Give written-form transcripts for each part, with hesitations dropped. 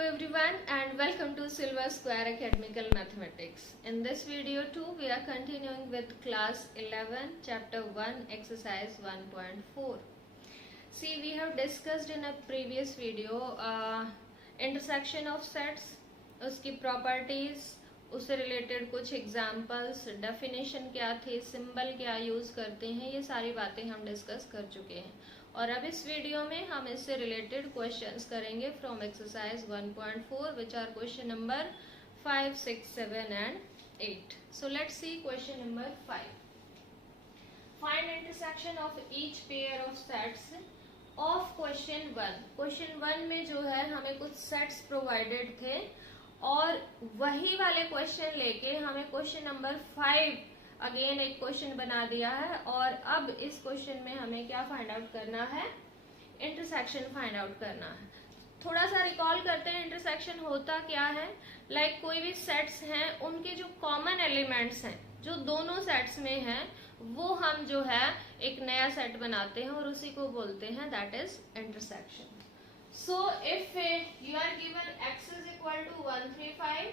everyone and welcome to Silver Square Academical Mathematics. In this video too we are continuing with class 11 chapter 1 exercise 1.4. See, we have discussed in a previous video intersection of sets, उसकी properties, उससे related कुछ examples, definition क्या थी, symbol क्या use करते हैं, ये सारी बातें हम discuss कर चुके हैं. और अब इस वीडियो में हम इससे रिलेटेड क्वेश्चंस करेंगे from exercise 1.4 which are question number 5, 6, 7 and 8. So let's see question number 5. Find intersection of each pair of sets of question 1. Question 1 में जो है हमें कुछ सेट्स प्रोवाइडेड थे और वही वाले क्वेश्चन लेके हमें क्वेश्चन नंबर 5 अगेन एक क्वेश्चन बना दिया है और अब इस क्वेश्चन में हमें क्या फाइंड आउट करना है, इंटरसेक्शन फाइंड आउट करना है. थोड़ा सा रिकॉल करते हैं इंटरसेक्शन होता क्या है. लाइक कोई भी सेट्स हैं उनके जो कॉमन एलिमेंट्स हैं जो दोनों सेट्स में हैं वो हम जो है एक नया सेट बनाते हैं और उसी को बोलते हैं that is intersection. So if you are given x is equal to 1, 3, 5,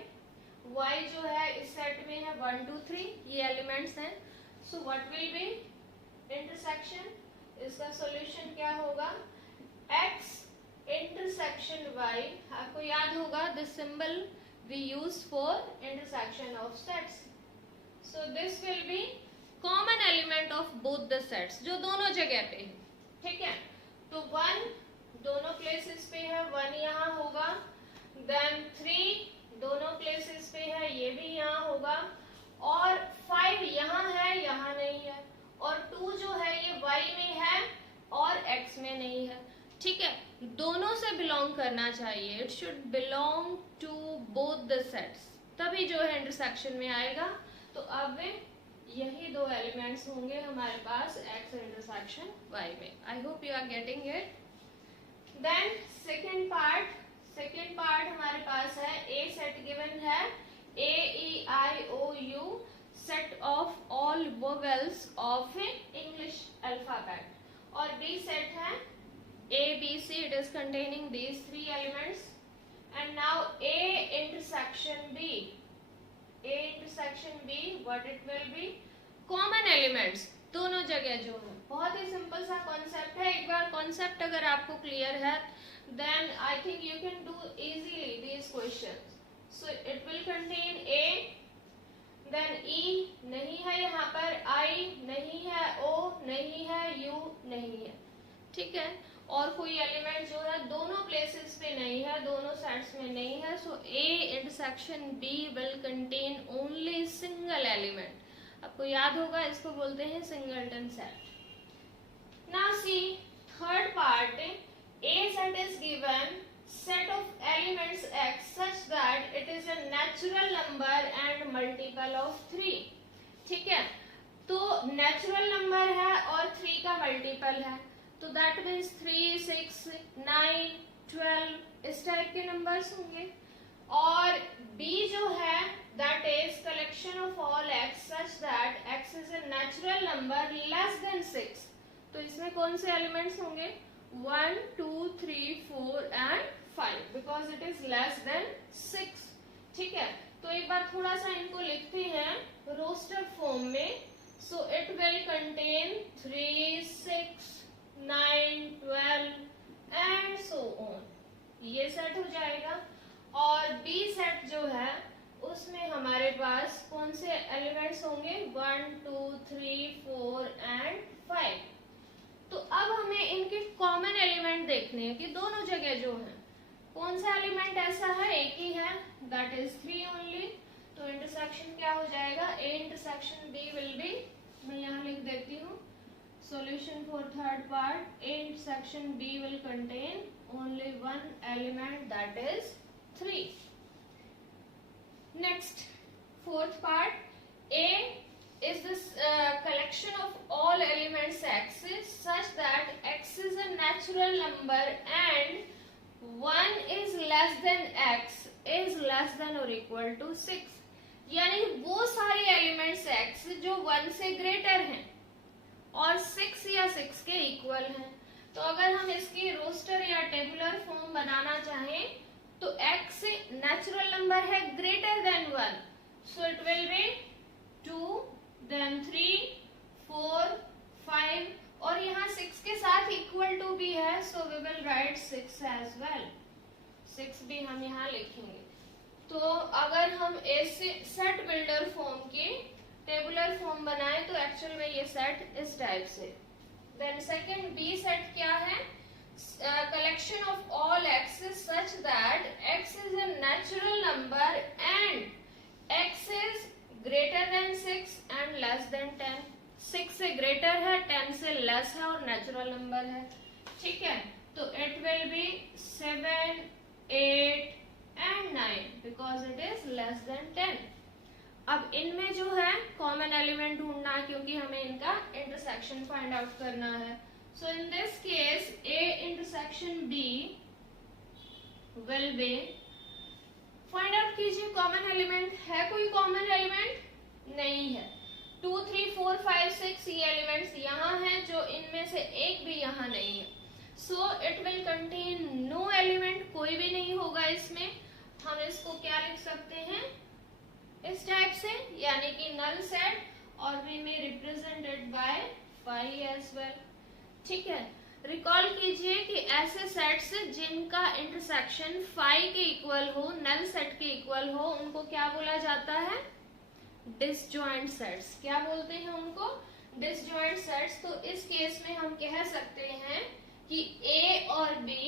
y जो है इस सेट में है 1, 2, 3 ये एलिमेंट्स हैं. So what will be intersection. इसका सॉल्यूशन क्या होगा, x इंटरसेक्शन y. आपको याद होगा this symbol we use for intersection of sets. So this will be common element of both the sets जो दोनों जगह पे है. ठीक है, तो 1 दोनों प्लेसेस पे है, 1 यहाँ होगा, देन 3 दोनों प्लेसेस पे है, ये भी यहाँ होगा, और 5 यहाँ है, यहाँ नहीं है, और 2 जो है ये y में है और x में नहीं है. ठीक है, दोनों से बिलोंग करना चाहिए. It should belong to both the sets, तभी जो है इंटरसेक्शन में आएगा. तो अब यही दो एलिमेंट्स होंगे हमारे पास x इंटरसेक्शन y में. I hope you are getting it. Then second part हमारे पास है ए सेट गिवन है AEIOU set of all vowels of English alphabet, और बी सेट है ABC. It is containing these 3 elements. And now A intersection B what it will be, common elements दोनों जगह जो है. बहुत ही सिंपल सा कॉन्सेप्ट है. एक बार कॉन्सेप्ट अगर आपको क्लियर है then I think you can do easily these questions. So it will contain A, then E नहीं है यहाँ पर, I नहीं है, O नहीं है, U नहीं है. ठीक है, और कोई एलिमेंट जो है दोनों प्लेसेस पे नहीं है, दोनों सेट्स में नहीं है. सो A intersection B will contain only single element. आपको याद होगा इसको बोलते हैं singleton set. Now see third part. A set is given set of elements x such that it is a natural number and multiple of 3. ठीक है, तो natural number है और 3 का मल्टीपल है, तो दैट मीन्स 3, 6, 9, 12 इस टाइप के नंबर्स होंगे. और B जो है that is collection of all x such that x is a natural number less than 6. तो इसमें कौन से एलिमेंट्स होंगे, 1, 2, 3, 4 and 5 because it is less than 6. ठीक है, तो एक बार थोड़ा सा इनको लिखते हैं रोस्टर फॉर्म में. सो it will contain 3, 6, 9, 12 and so on. ये सेट हो जाएगा. और बी सेट जो है उसमें हमारे पास कौन से एलिमेंट्स होंगे, 1, 2, 3, 4 एंड 5. तो अब हमें इनके कॉमन एलिमेंट देखने हैं कि दोनों जगह जो है कौन सा एलिमेंट ऐसा है, एक ही है, दैट इज 3 ओनली. तो इंटरसेक्शन क्या हो जाएगा, A intersection B will be, मैं यहाँ लिख देती हूँ solution for third part. A intersection B will contain only 1 element that is 3. Next fourth part. A is this collection of all elements x such that x is a natural number and 1 is less than x is less than or equal to 6. यानी वो सारे elements x जो 1 से greater हैं और 6 या 6 के equal हैं. तो अगर हम इसकी रोस्टर या टेबुलर फॉर्म बनाना चाहें तो x नेचुरल नंबर है greater than 1, so it will be 2, then 3, 4, 5 और यहाँ 6 के साथ इक्वल टू भी है, so we will write 6 as well. 6 भी हम यहाँ लिखेंगे। तो अगर हम ऐसे सेट बिल्डर फॉर्म के टेबुलर फॉर्म बनाए तो एक्चुअल में ये सेट इस टाइप से। देन सेकंड बी सेट क्या है? collection of all x's such that x is a natural number and x is greater than 6 and less than 10। 6 से ग्रेटर है, 10 से लेस है और नेचुरल नंबर है। ठीक है, तो it will be 7, 8 and 9 because it is less than 10। अब इनमें जो है कॉमन एलिमेंट ढूंढना है क्योंकि हमें इनका इंटरसेक्शन फाइंड आउट करना है। So in this case, A intersection B will be, find out कीजिए कॉमन एलिमेंट है, कोई कॉमन एलिमेंट नहीं है। 2, 3, 4, 5, 6 ये एलिमेंट्स यहाँ हैं जो इनमें से एक भी यहाँ नहीं है। So it will contain no element, कोई भी नहीं होगा इसमें। हम इसको क्या लिख सकते हैं इस टाइप से, यानी कि नल सेट और we may represent it by phi as well। ठीक है, रिकॉल कीजिए कि ऐसे सेट्स जिनका इंटरसेक्शन फाई के इक्वल हो, नल सेट के इक्वल हो, उनको क्या बोला जाता है? Disjoint sets. क्या बोलते हैं उनको? Disjoint sets. तो इस केस में हम कह सकते हैं कि A और B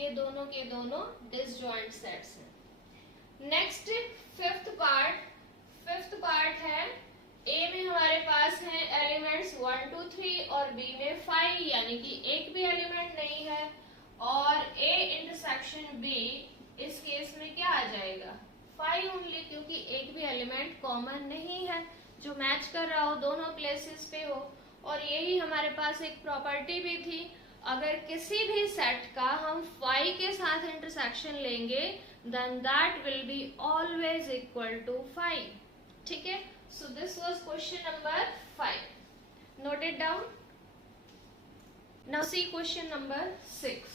ये दोनों के दोनों डिसजॉइंट सेट्स हैं। नेक्स्ट फिफ्थ पार्ट है A में हमारे पास है एलिमेंट्स 1, 2, 3 और B में 5, यानी कि एक भी एलिमेंट नहीं है। और A इंटरसेक्शन B इस केस में क्या आ जाएगा? 5 ओनली, क्योंकि एक भी एलिमेंट कॉमन नहीं है जो मैच कर रहा हो, दोनों प्लेसेस पे हो। और यही हमारे पास एक प्रॉपर्टी भी थी, अगर किसी भी सेट का हम 5 के साथ इंटरसेक्शन लेंगे then that will be always equal to 5। ठीक है, so this was question number 5. Note it down. Now see question number 6.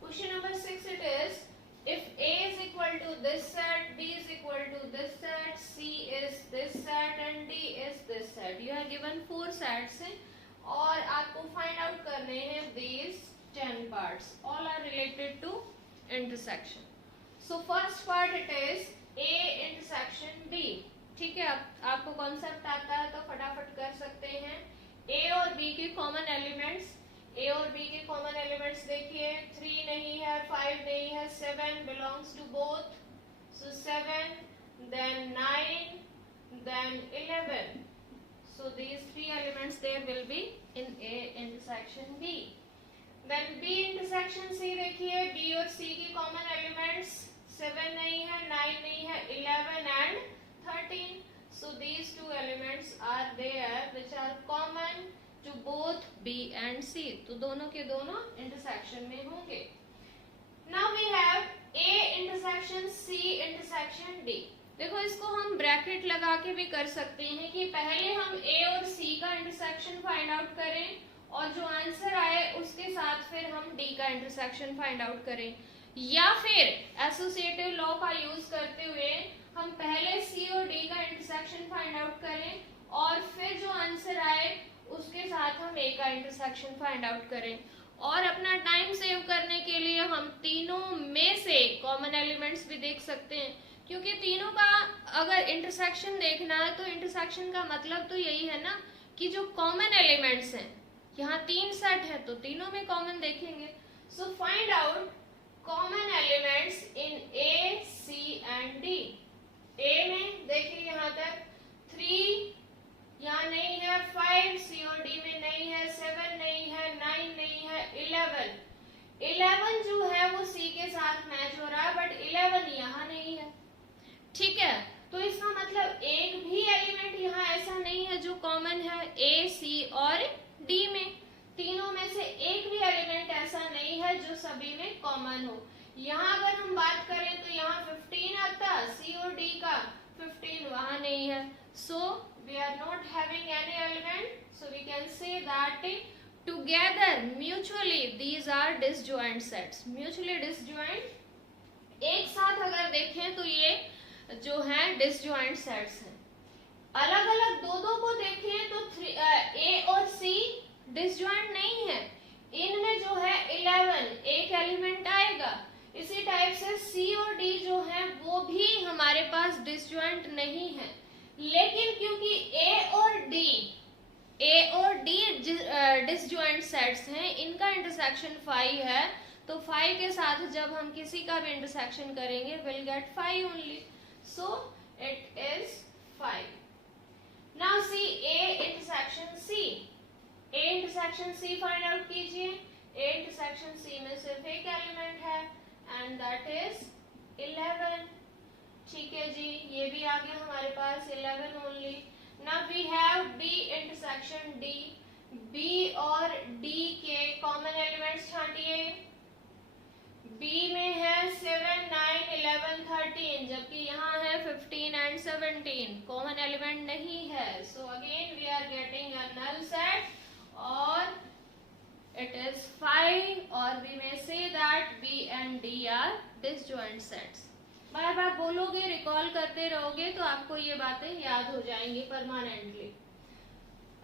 Question number 6 it is, if A is equal to this set, B is equal to this set, C is this set and D is this set. You are given 4 sets और आपको find out करने हैं these 10 parts. All are related to intersection. So first part it is A intersection B. ठीक है, आपको concept आता है तो फटाफट कर सकते हैं। A और B के कॉमन एलिमेंट्स, A और B के कॉमन एलिमेंट्स देखिए, 3 नहीं है, 5 नहीं है, 7 belongs to both, so 7, then 9, then 11, so these 3 elements there will be in A intersection B। then B intersection C देखिए, B और C के कॉमन एलिमेंट्स 7 नहीं है, 9 नहीं है, 11 and 13, so these 2 elements are there which are common to both B and C, तो दोनों के दोनों intersection में होंगे। now we have A intersection C intersection D। देखो इसको हम ब्रैकेट लगा के भी कर सकते हैं कि पहले हम A और C का इंटरसेक्शन फाइंड आउट करें और जो आंसर आए उसके साथ फिर हम D का इंटरसेक्शन फाइंड आउट करें, या फिर एसोसिएटिव लॉ का यूज करते हुए हम पहले C और D का इंटरसेक्शन फाइंड आउट करें और फिर जो आंसर आए उसके साथ हम A का इंटरसेक्शन फाइंड आउट करें। और अपना टाइम सेव करने के लिए हम तीनों में से कॉमन एलिमेंट्स भी देख सकते हैं, क्योंकि तीनों का अगर इंटरसेक्शन देखना है तो इंटरसेक्शन का मतलब तो यही है ना कि जो कॉमन एलिमेंट्स हैं, यहाँ 3 सेट है तो तीनों में कॉमन देखेंगे। So find out common elements in A, C and D। A में देखिए यहाँ तक 3 यहाँ नहीं है, 5 C और D में नहीं है, 7 नहीं है, 9 नहीं है, 11 जो है वो C के साथ मैच हो रहा है बट 11 यहाँ नहीं है। ठीक है, तो इसका मतलब एक भी एलिमेंट यहाँ ऐसा नहीं है जो कॉमन है A, C और D में। तीनों में से एक भी एलिमेंट ऐसा नहीं है जो सभी में कॉमन हो। यहाँ अगर हम बात करें तो यहाँ 15 आता, C और D का 15 वहां नहीं है, so we are not having any element, so we can say that together mutually these are disjoint sets, mutually disjoint एक साथ अगर देखें तो ये जो है डिसजॉइंट सेट्स हैं। अलग अलग दो दो को देखें तो ए और सी डिसजॉइंट नहीं है, इनमें जो है 11 एक एलिमेंट आएगा। इसी टाइप से सी और डी जो है वो भी हमारे पास डिसजॉइंट नहीं है, लेकिन क्योंकि ए और डी डिसजॉइंट सेट्स हैं, इनका इंटरसेक्शन 5 है, तो 5 के साथ जब हम किसी का भी इंटरसेक्शन करेंगे will get 5 only, so it is 5। Now C A intersection C, A intersection C find out कीजिए। ए इंटरसेक्शन सी में सिर्फ एक एलिमेंट है एंड दैट इज 11। ठीक है जी, ये भी आ गया हमारे पास 11 only. Now we have B intersection D, B और डी के कॉमन एलिमेंट्स छांटिए। बी में है 7, 9, 11, 13, जबकि यहाँ है 15 एंड 17, कॉमन एलिमेंट नहीं है, so again we are getting a null set और it is 5 or we may say that B and D are disjoint sets। बार बार बोलोगे, रिकॉल करते रहोगे तो आपको ये बातें याद हो जाएंगी परमानेंटली।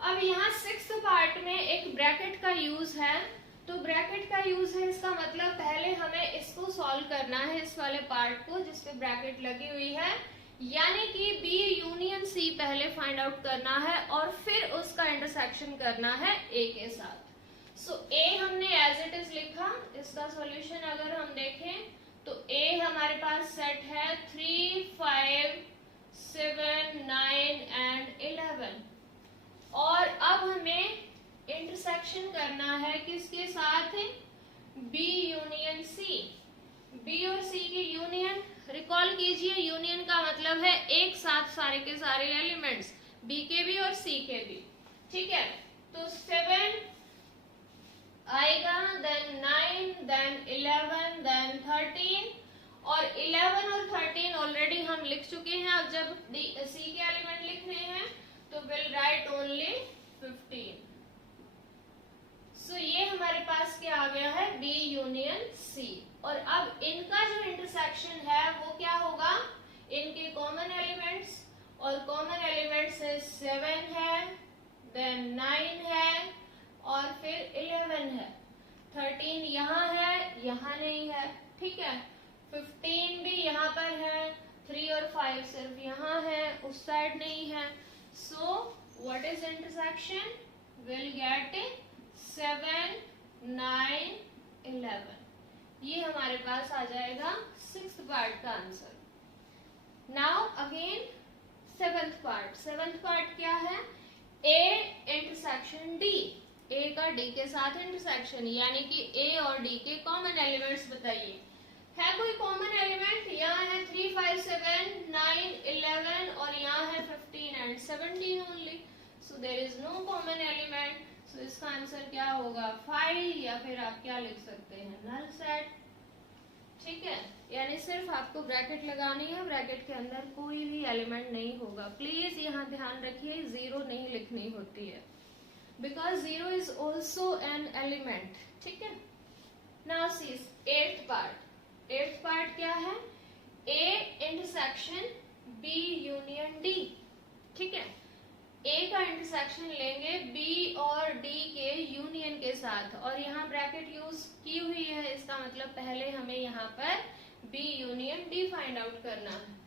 अब यहाँ 6th पार्ट में एक ब्रैकेट का यूज है, तो ब्रैकेट का यूज है, इसका मतलब पहले हमें इसको सॉल्व करना है, इस वाले पार्ट को जिसपे ब्रैकेट लगी हुई है, यानी कि बी यूनियन सी पहले फाइंड आउट करना है और फिर उसका इंटरसेक्शन करना है ए के साथ। सो ए हमने एज इट इज लिखा, इसका सॉल्यूशन अगर हम देखें तो ए हमारे पास सेट है 3, 5, 7, 9 एंड 11, और अब हमें इंटरसेक्शन करना है किसके साथ, बी यूनियन सी। बी और सी की यूनियन, रिकॉल कीजिए, यूनियन का मतलब है एक साथ सारे के सारे एलिमेंट्स, बी के भी और सी के भी। ठीक है, तो 7 आएगा, देन 9, देन 11, देन 13, और 11 और 13 ऑलरेडी हम लिख चुके हैं। अब जब सी के एलिमेंट लिखने हैं तो विल राइट ओनली 15। सो ये हमारे पास क्या आ गया है, बी यूनियन सी। और अब इनका जो इंटरसेक्शन है वो क्या होगा, इनके कॉमन एलिमेंट्स, और कॉमन एलिमेंट्स से 7 है, देन 9 है और फिर 11 है, 13 यहाँ है, यहाँ नहीं है। ठीक है, 15 भी यहाँ पर है, 3 और 5 सिर्फ यहाँ है, उस साइड नहीं है। So what is intersection, will get 7, 9, 11। ये हमारे पास आ जाएगा 6th पार्ट का answer. Now again 7th part. 7th part क्या है, ए इंटरसेक्शन डी, ए का डी के साथ इंटरसेक्शन, यानी कि ए और डी के कॉमन एलिमेंट्स बताइए। है कोई कॉमन एलिमेंट, यहाँ है 3, 5, 7, 9, 11 और यहाँ है 15 and 17 only, so there is no common element. So इसका आंसर क्या होगा, 5, या फिर आप क्या लिख सकते हैं, नल सेट। ठीक है, यानी सिर्फ आपको ब्रैकेट लगानी है, ब्रैकेट के अंदर कोई भी एलिमेंट नहीं होगा। प्लीज यहाँ ध्यान रखिए, 0 नहीं लिखनी होती है, because 0 is also an element. ठीक है, now see 8th part. 8th part क्या है, A intersection B union D. ठीक है, ए का इंटरसेक्शन लेंगे बी और डी के यूनियन के साथ, और यहाँ ब्रैकेट यूज की हुई है, इसका मतलब पहले हमें यहाँ पर B union D find out करना है।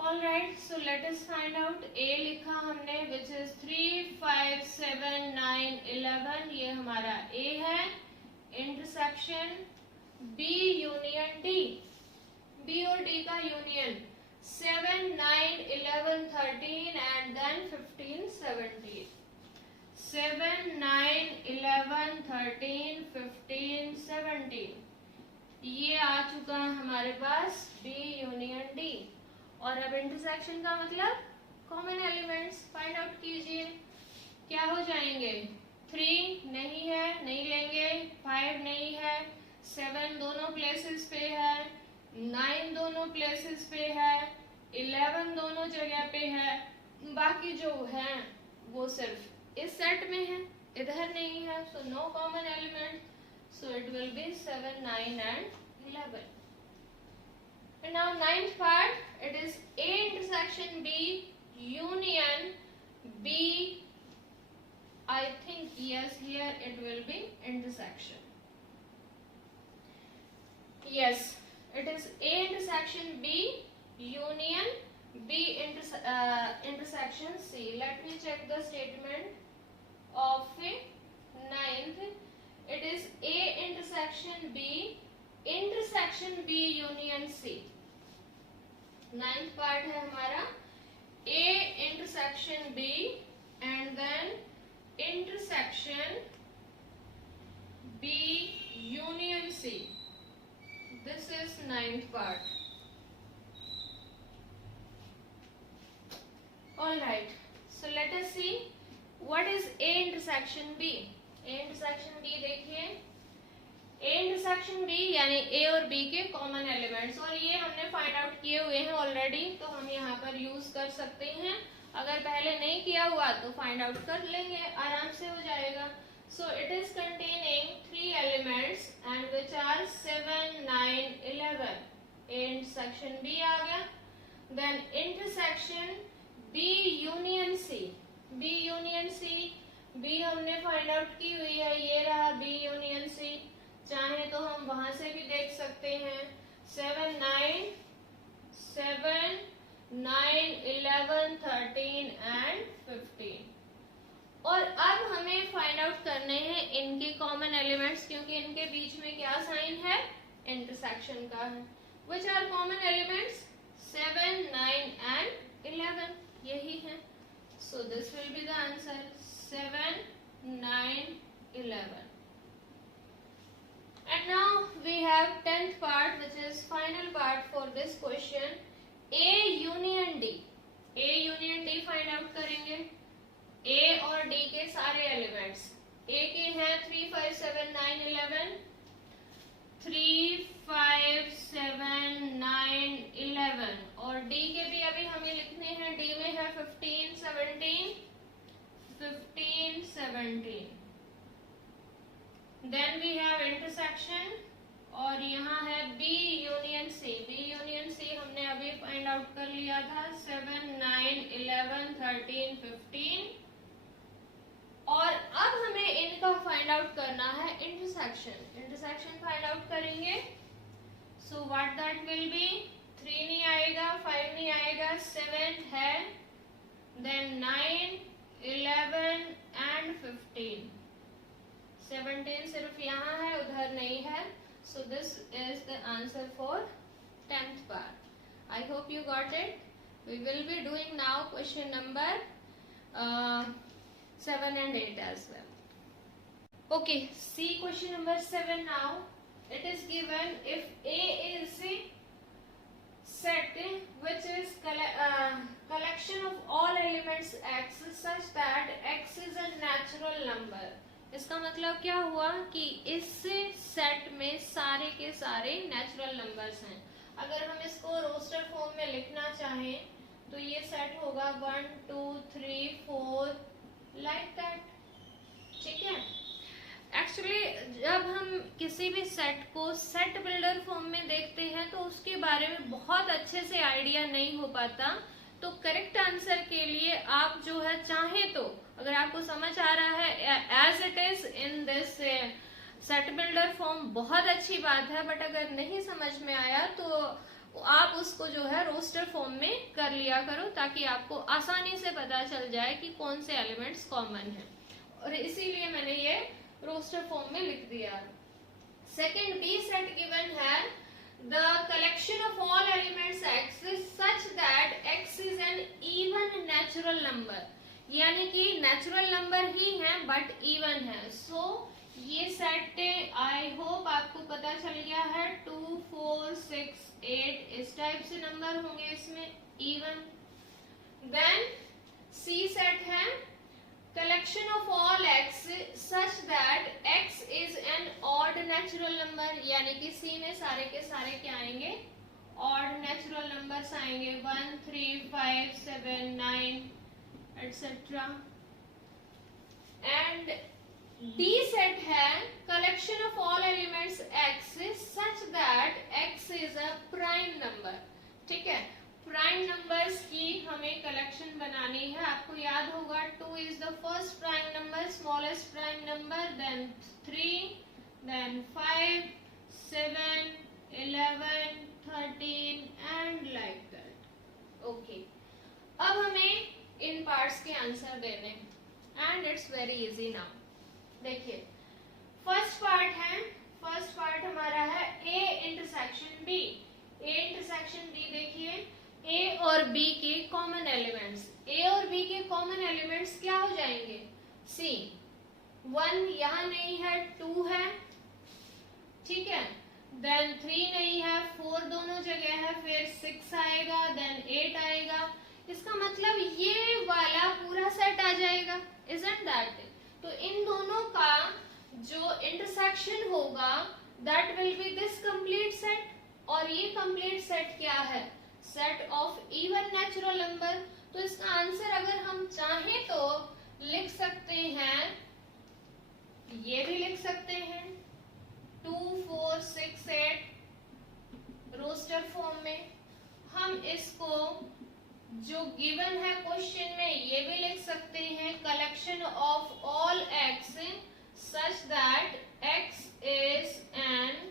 Alright, so let us find out. A लिखा हमने विच इज 3, 5, 7, 9, 11, ये हमारा ए है। Intersection B union D, B और डी का यूनियन 7, 9, 11, 13 and then 15, 17. 7, 9, 11, 13, 15, 17 ये आ चुका है हमारे पास बी यूनियन डी। और अब इंटरसेक्शन का मतलब कॉमन एलिमेंट्स फाइंड आउट कीजिए, क्या हो जाएंगे, 3 नहीं है, नहीं लेंगे, 5 नहीं है, 7 दोनों प्लेसेस पे है, 9 दोनों प्लेसेस पे है, 11 दोनों जगह पे है, बाकी जो है वो सिर्फ इस सेट में है, इधर नहीं है, so no common element, so it will be 7, 9 and 11। And now ninth part, it is A intersection B union B. I think yes, here it will be intersection. Yes, it is A intersection B union B intersection C. Let me check the statement of ninth. It is A intersection B union C. Ninth part है हमारा A intersection B and then intersection B union C. This is ninth part. Alright, so let us see what is A intersection B. A intersection B देखिए, A intersection B यानी A और B के common elements, और ये हमने find out किए हुए हैं ऑलरेडी, तो हम यहाँ पर यूज कर सकते हैं. अगर पहले नहीं किया हुआ तो फाइंड आउट कर लेंगे, आराम से हो जाएगा. So it is containing 3 elements and which are 7, 9, 11. A intersection B आ गया. Then intersection B union C. B union C, B हमने फाइंड आउट की हुई है, ये रहा B union C. चाहे तो हम वहां से भी देख सकते हैं. 7, 9, 11, 13 and 15. और अब हमें फाइंड आउट करने हैं इनके कॉमन एलिमेंट्स, क्योंकि इनके बीच में क्या साइन है, इंटरसेक्शन का है. Which are common elements 7, 9 and 11, यही है. So this will be the answer 7, 9, 11. And now we have 10th part, which is final part for this question. A union D. A union D find out करेंगे. A और D के सारे elements. A के हैं 3, 5, 7, 9, 11. 3, 5, 7, 9, 11. और D के भी अभी हमें लिखने हैं. D में है 15, 17. 15, 17. Then we have intersection और यहाँ है B union C. B union C हमने अभी फाइंड आउट कर लिया था. 7, 9, 11, 13, 15. और अब हमें इनका फाइंड आउट करना है इंटरसेक्शन. इंटरसेक्शन फाइंड आउट करेंगे. So what that will B, 3 नहीं आएगा, 5 नहीं आएगा, 7 है, देन 9, 11 and 15. 17 सिर्फ यहाँ है, उधर नहीं है. So this is the answer for 10th part. I hope you got it. We will be doing now question number 7 and 8 as well. Okay, see question number 7 now. It is given if A is a set which is collection of all elements X such that X is a natural number. इसका मतलब क्या हुआ कि इस set में सारे के सारे नेचुरल नंबर्स हैं. अगर हम इसको रोस्टर फॉर्म में लिखना चाहें तो ये सेट होगा 1, 2, 3, 4 लाइक दैट. ठीक है. एक्चुअली जब हम किसी भी सेट को सेट बिल्डर फॉर्म में देखते हैं तो उसके बारे में बहुत अच्छे से आइडिया नहीं हो पाता. तो करेक्ट आंसर के लिए आप जो है चाहे तो, अगर आपको समझ आ रहा है as it is in this set builder form, बहुत अच्छी बात है. बट अगर नहीं समझ में आया तो आप उसको जो है रोस्टर फॉर्म में कर लिया करो, ताकि आपको आसानी से पता चल जाए कि कौन से एलिमेंट्स कॉमन हैं. और इसीलिए मैंने ये रोस्टर फॉर्म में लिख दिया. सेकेंड बी सेट गिवन है the collection of all elements X is such that X is an even natural number. यानी कि नेचुरल नंबर ही है बट इवन है. सो ये सेट आई होप आपको पता चल गया है. 2, 4, 6, 8 इस टाइप से नंबर होंगे इसमें इवन. देन सी सेट है collection of all X such that X is an odd natural number. यानी कि C में सारे के सारे क्या आएंगे, odd natural numbers आएंगे. 1, 3, 5, 7, 9 etc. And D सेट है collection of all elements X such that X is a prime number. ठीक है, प्राइम नंबर्स की हमें कलेक्शन बनानी है। आपको याद होगा 2 is the first prime number, smallest prime number, then 3, then 5, 7, 11, 13 and like that. Okay, अब हमें इन पार्ट्स के आंसर देने and it's very easy now. देखिए फर्स्ट पार्ट हमारा है A intersection B। A intersection B देखिए, A और B के कॉमन एलिमेंट्स, A और B के कॉमन एलिमेंट्स क्या हो जाएंगे? C 1 यहाँ नहीं है, 2 है, ठीक है, देन 3 नहीं है, 4 दोनों जगह है, फिर 6 आएगा, देन 8 आएगा। इसका मतलब ये वाला पूरा सेट आ जाएगा, isn't that it? तो इन दोनों का जो इंटरसेक्शन होगा that will B this complete set. और ये कंप्लीट सेट क्या है? Set of even natural number. तो इसका आंसर अगर हम चाहें तो लिख सकते हैं, ये भी लिख सकते हैं 2, 4, 6, 8 रोस्टर फॉर्म में। हम इसको जो गिवन है क्वेश्चन में ये भी लिख सकते हैं collection of all X such that X is an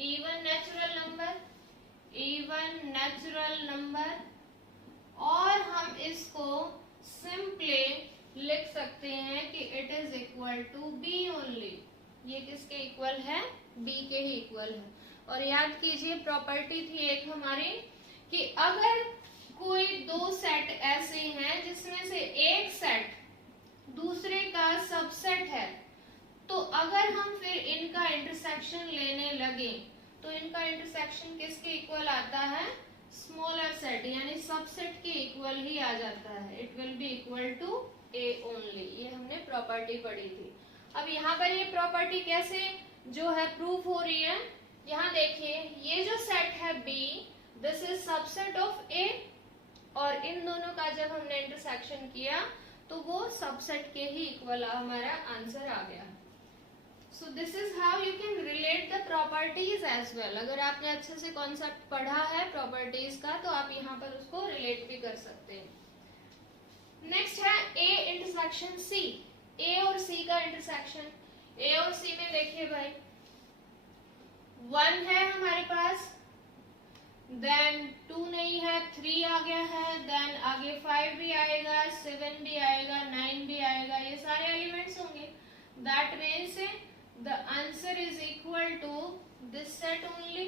even natural number. और हम इसको सिंपली लिख सकते हैं कि it is equal to B only. ये किसके इक्वल है? B के ही इक्वल है। और याद कीजिए प्रॉपर्टी थी एक हमारी कि अगर कोई दो सेट ऐसे हैं जिसमें से एक सेट दूसरे का सबसेट है, तो अगर हम फिर इनका इंटरसेक्शन लेने लगे तो इनका इंटरसेक्शन किसके इक्वल आता है? स्मॉलर सेट यानी सबसेट के इक्वल ही आ जाता है। It will be equal to A only. ये हमने प्रॉपर्टी पढ़ी थी। अब यहाँ पर ये प्रॉपर्टी कैसे जो है प्रूफ हो रही है? यहाँ देखिए, ये जो सेट है B, this is subset of A, और इन दोनों का जब हमने इंटरसेक्शन किया तो वो सबसेट के ही इक्वल हमारा आंसर आ गया। So this is how you can relate the properties as well. अगर आपने अच्छे से कॉन्सेप्ट पढ़ा है प्रॉपर्टीज का तो आप यहाँ पर उसको रिलेट भी कर सकते हैं। नेक्स्ट है A इंटरसेक्शन C। A और C का इंटरसेक्शन। A और C में देखिए भाई 1 है हमारे पास, देन 2 नहीं है, 3 आ गया है, देन आगे 5 भी आएगा, 7 भी आएगा, 9 भी आएगा, ये सारे एलिमेंट्स होंगे। That means the answer is equal to this set only.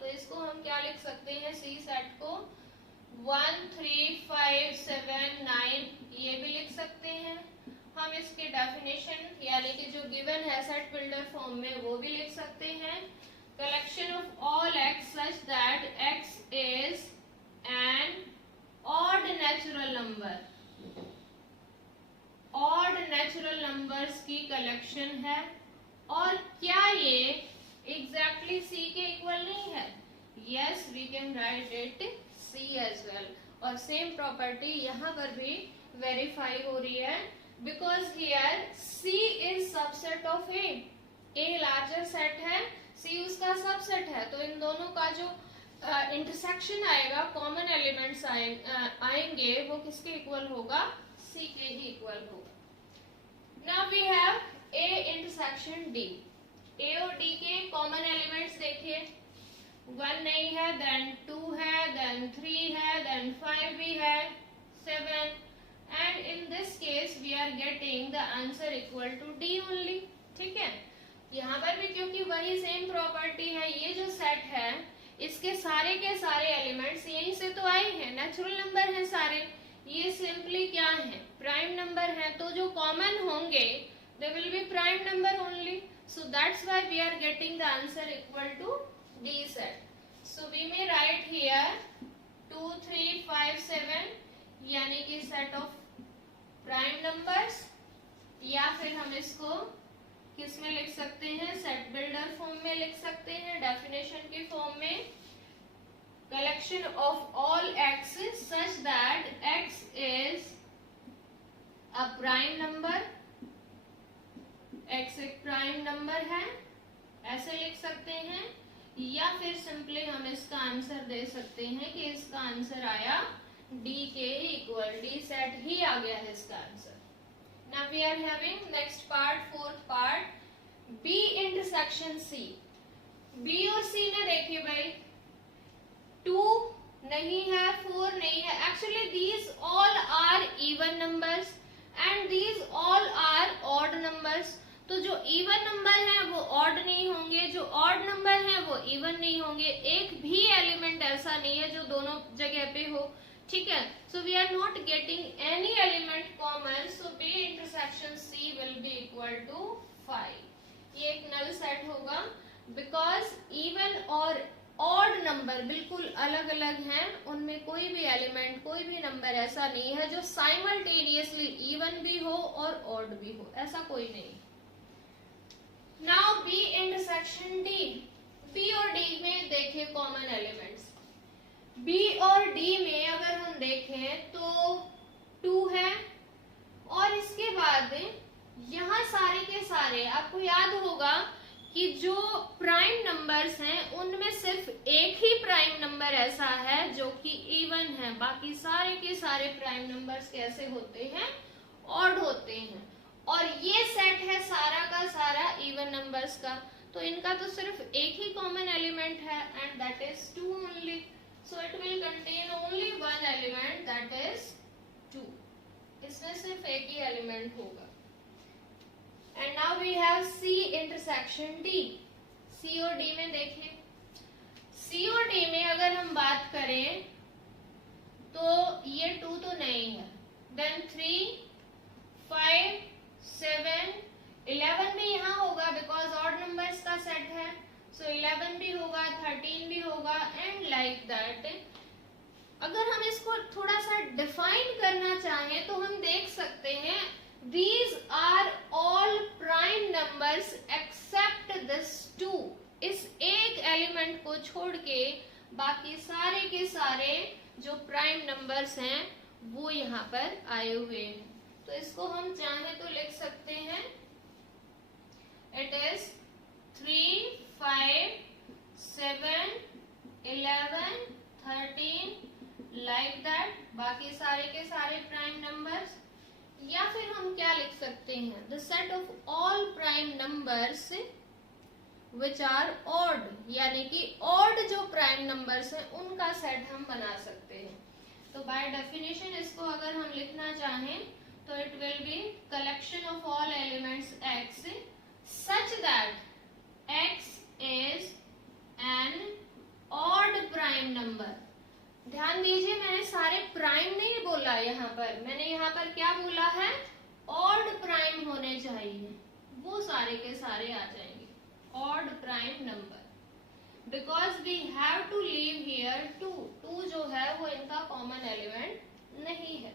तो इसको हम क्या लिख सकते हैं? सी सेट को 1, 3, 5, 7, 9 ये भी लिख सकते हैं। हम इसके डेफिनेशन यानी कि जो गिवन है सेट बिल्डर फॉर्म में वो भी लिख सकते हैं। Collection of all X such that X is an odd natural number। odd natural numbers की कलेक्शन है। और क्या ये exactly C के इक्वल नहीं है? Yes, we can write it C as well। और सेम प्रॉपर्टी यहाँ पर भी वेरीफाई हो रही है because here C is subset of A। A larger set है, C उसका सबसेट है, तो इन दोनों का जो इंटरसेक्शन आएगा, कॉमन एलिमेंट्स आएंगे, वो किसके इक्वल होगा? C के ही इक्वल होगा। Now we have A intersection D। A और D के कॉमन एलिमेंट्स देखिए, 1 नहीं है, देन 2 है, देन 3 है, देन 5 भी है, 7 and in this case we are getting the answer equal to D only. ठीक है, यहाँ पर भी क्योंकि वही सेम प्रॉपर्टी है, ये जो सेट है इसके सारे के सारे एलिमेंट्स यहीं से तो आए हैं, नेचुरल नंबर हैं सारे, ये सिंपली क्या है? प्राइम नंबर है। तो जो कॉमन होंगे they will be prime number only. So that's why we are getting the answer equal to D set. So we may write here 2, 3, 5, 7 यानी कि सेट ऑफ प्राइम नंबर्स, या फिर हम इसको किस में लिख सकते हैं? सेट बिल्डर फॉर्म में लिख सकते हैं, डेफिनेशन के फॉर्म में collection of all X such that X is a prime number number है, ऐसे लिख सकते हैं, या फिर सिंपली हम इसका आंसर दे सकते हैं कि इसका आंसर आया डी के इक्वल, डी सेट ही आ गया है इसका answer. Now we are having next part, fourth part, B intersection C. B और सी में देखिए भाई 2 नहीं है, 4 नहीं है, actually these all are even numbers and these all are odd numbers. तो जो इवन नंबर है वो ऑड नहीं होंगे, जो ऑड नंबर है वो इवन नहीं होंगे, एक भी एलिमेंट ऐसा नहीं है जो दोनों जगह पे हो, ठीक है। So we are not getting any element common, so B intersection C will be equal to 5। ये एक नल सेट होगा बिकॉज इवन और ऑड नंबर बिल्कुल अलग अलग हैं, उनमें कोई भी एलिमेंट, कोई भी नंबर ऐसा नहीं है जो साइमल्टेनियसली इवन भी हो और ऑड भी हो, ऐसा कोई नहीं। Now B intersection D. B और डी में देखिए कॉमन एलिमेंट्स, बी और डी में अगर हम देखें तो 2 है, और इसके बाद यहाँ सारे के सारे आपको याद होगा कि जो प्राइम नंबर्स हैं उनमें सिर्फ एक ही प्राइम नंबर ऐसा है जो कि इवन है, बाकी सारे के सारे प्राइम नंबर्स कैसे होते हैं, ऑड होते हैं। और ये सेट है सारा का सारा इवन नंबर्स का, तो इनका तो सिर्फ एक ही कॉमन एलिमेंट है and that is 2 only, so it will contain only one element that is 2। इसमें सिर्फ एक ही एलिमेंट होगा। And now we have C intersection D. C और D में देखें, C और D में अगर हम बात करें तो ये 2 तो नहीं है, then 3, 5, 7, 11 भी यहाँ होगा बिकॉज ऑड नंबर्स का सेट है, so 11 भी होगा, 13 भी होगा एंड लाइक दैट। अगर हम इसको थोड़ा सा डिफाइन करना चाहें तो हम देख सकते हैं These are all prime numbers except this 2। इस एक एलिमेंट को छोड़ के बाकी सारे के सारे जो प्राइम नंबर्स हैं वो यहाँ पर आए हुए हैं। तो इसको हम चाहे तो लिख सकते हैं, इट इज 3, 5, 7, 11, 13 लाइक दैट, बाकी सारे के सारे प्राइम नंबर्स। या फिर हम क्या लिख सकते हैं, the set of all prime numbers which are odd, यानी कि ऑड जो प्राइम नंबर्स हैं उनका सेट हम बना सकते हैं। तो बाय डेफिनेशन इसको अगर हम लिखना चाहें तो it will B collection of all elements x such that x is N odd prime number. ध्यान दीजिए मैंने सारे प्राइम नहीं बोला, यहाँ पर मैंने यहाँ पर क्या बोला है, ऑड प्राइम होने चाहिए, वो सारे के सारे आ जाएंगे odd prime number because we have to leave here 2 जो है वो इनका कॉमन एलिमेंट नहीं है।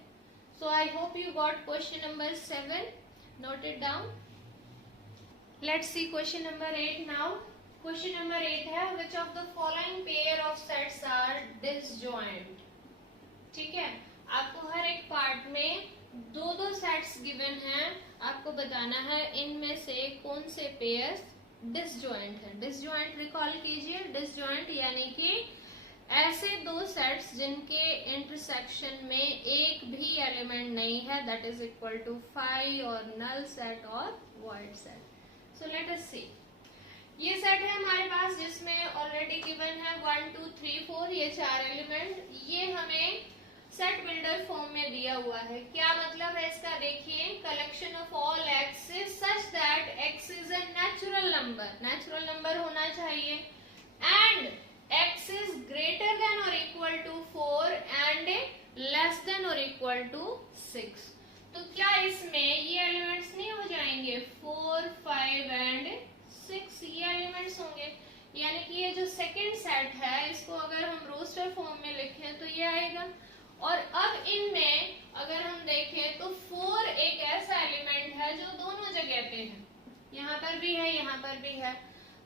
So I hope you got question number 7, note it down. Let's see question number 8 now. Question number 8 है which of the following pair of sets are disjoint। ठीक है, आपको हर एक पार्ट में 2 सेट्स गिवन हैं, आपको बताना है इनमें से कौन से पेयर्स डिसजॉइंट है। डिसजॉइंट रिकॉल कीजिए, डिसजॉइंट यानी कि ऐसे 2 सेट्स जिनके इंटरसेक्शन में एक भी एलिमेंट नहीं है, दैट इज इक्वल टू 5 और नल सेट और void set. So let us see, ये सेट है हमारे पास जिसमें ऑलरेडी गिवन है 1, 2, 3, 4 ये 4 एलिमेंट, ये हमें सेट बिल्डर फॉर्म में दिया हुआ है। क्या मतलब है इसका, देखिए collection of all X such that X is a natural number, natural number होना चाहिए, and X is greater than और equal to 4 and less than और इक्वल टू 6। तो क्या इसमें ये एलिमेंट्स नहीं हो जाएंगे, 4, 5 एंड 6 ये एलिमेंट्स होंगे, यानी कि ये जो सेकेंड सेट है इसको अगर हम रोस्टर फॉर्म में लिखें तो ये आएगा। और अब इनमें अगर हम देखें तो 4 एक ऐसा एलिमेंट है जो दोनों जगह पे है, यहाँ पर भी है यहाँ पर भी है,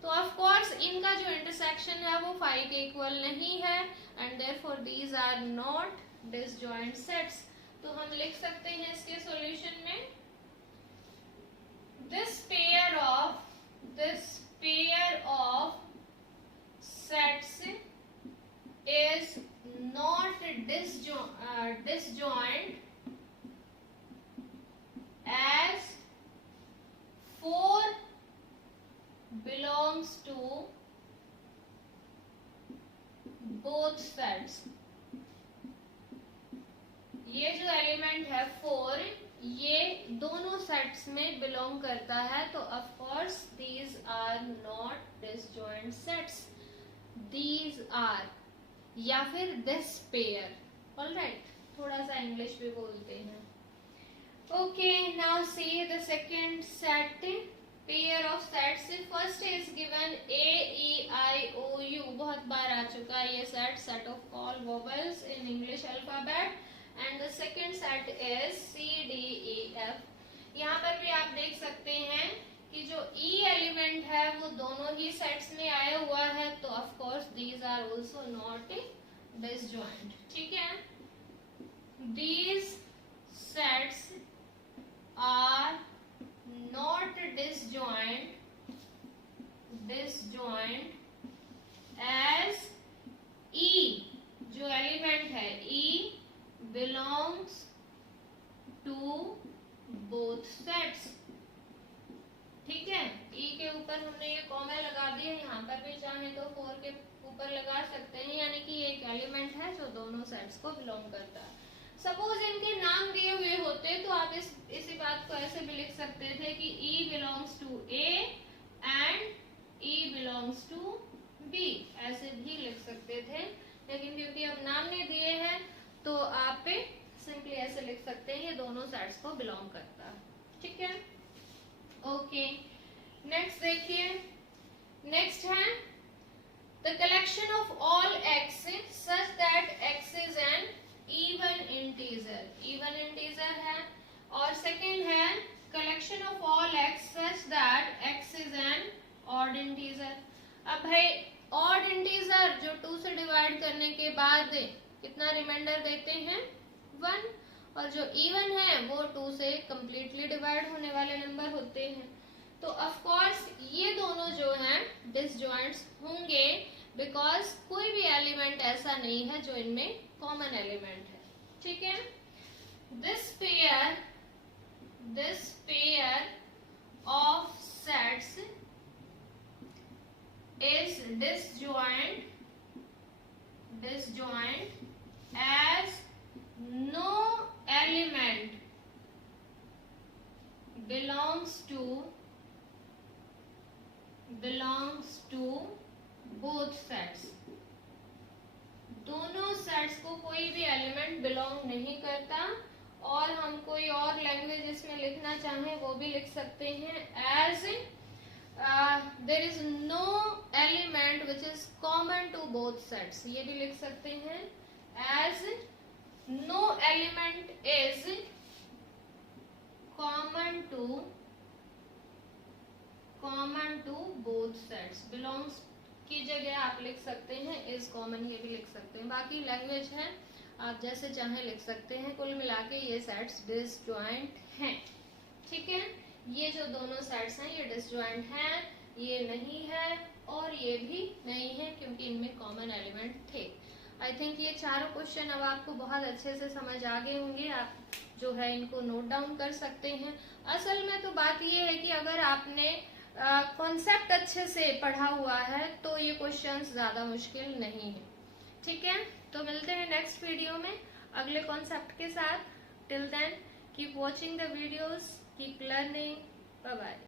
तो ऑफ कोर्स इनका जो इंटरसेक्शन है वो 5 के इक्वल नहीं है and therefore these are not disjoint sets. तो हम लिख सकते हैं इसके सॉल्यूशन में, this pair of this pair of sets is not disjoint as 4 belongs to both sets. ये जो एलिमेंट है 4 ये दोनों सेट्स में बिलोंग करता है, तो of course these are not disjoint sets, these are, या फिर दिस पेयर. ऑलराइट, थोड़ा सा इंग्लिश भी बोलते हैं. Okay, now see the second set, pair of sets. First is given AEIOU, बहुत बार आ चुका है ये set, set of all vowels in English alphabet. And the second set is CDEF. यहाँ पर भी आप देख सकते हैं कि जो E एलिमेंट है वो दोनों ही सेट्स में आया हुआ है, तो of course these are also not disjoint. ठीक है, these sets are not disjoint as E, जो एलिमेंट है E belongs to both sets. ठीक है, E के ऊपर हमने ये कॉमा लगा दिया, यहाँ पर भी चाहे तो 4 के ऊपर लगा सकते हैं, यानी कि ये एक एलिमेंट है जो दोनों सेट्स को बिलोंग करता है. सपोज इनके नाम दिए हुए होते तो आप इसी बात को ऐसे भी लिख सकते थे कि E belongs to A and E belongs to B, ऐसे भी लिख सकते थे. लेकिन क्योंकि अब नाम नहीं दिए हैं तो आप सिंपली ऐसे लिख सकते हैं ये दोनों सेट्स को बिलोंग करता है. ठीक है, ओके. नेक्स्ट देखिए, नेक्स्ट है the collection of all x such that x is an even integer. Even integer है. और सेकंड है collection of all x such that x is N odd integer. अब भाई ऑड इंटीजर जो 2 से divide करने के बाद कितना रिमाइंडर देते हैं 1, और जो इवन है वो 2 से कंप्लीटली डिवाइड होने वाले नंबर होते हैं. तो ऑफ कोर्स ये दोनों जो हैं डिसजॉइंट्स होंगे, बिकॉज कोई भी एलिमेंट ऐसा नहीं है जो इनमें कॉमन एलिमेंट है. ठीक है, this pair of sets is disjoint as no element belongs to both sets. दोनों सेट्स को कोई भी एलिमेंट बिलोंग नहीं करता, और हम कोई और लैंग्वेज इसमें लिखना चाहें वो भी लिख सकते हैं. As there is no element which is common to both sets, ये भी लिख सकते हैं. as no element is common to both sets, belongs की जगह आप लिख सकते हैं is common, ये भी लिख सकते हैं. बाकी लैंग्वेज है, आप जैसे चाहे लिख सकते हैं. कुल मिला के ये सेट्स डिसजॉइंट हैं. ठीक है, ये जो दोनों सेट्स हैं ये डिसजॉइंट हैं, ये नहीं है और ये भी नहीं है, क्योंकि इनमें कॉमन एलिमेंट थे. आई थिंक ये चारों क्वेश्चन अब आपको बहुत अच्छे से समझ आ गए होंगे. आप जो है इनको नोट डाउन कर सकते हैं. असल में तो बात ये है कि अगर आपने कॉन्सेप्ट अच्छे से पढ़ा हुआ है तो ये क्वेश्चंस ज्यादा मुश्किल नहीं है. ठीक है, तो मिलते हैं नेक्स्ट वीडियो में अगले कॉन्सेप्ट के साथ. Till then keep watching the videos, keep learning. Bye bye.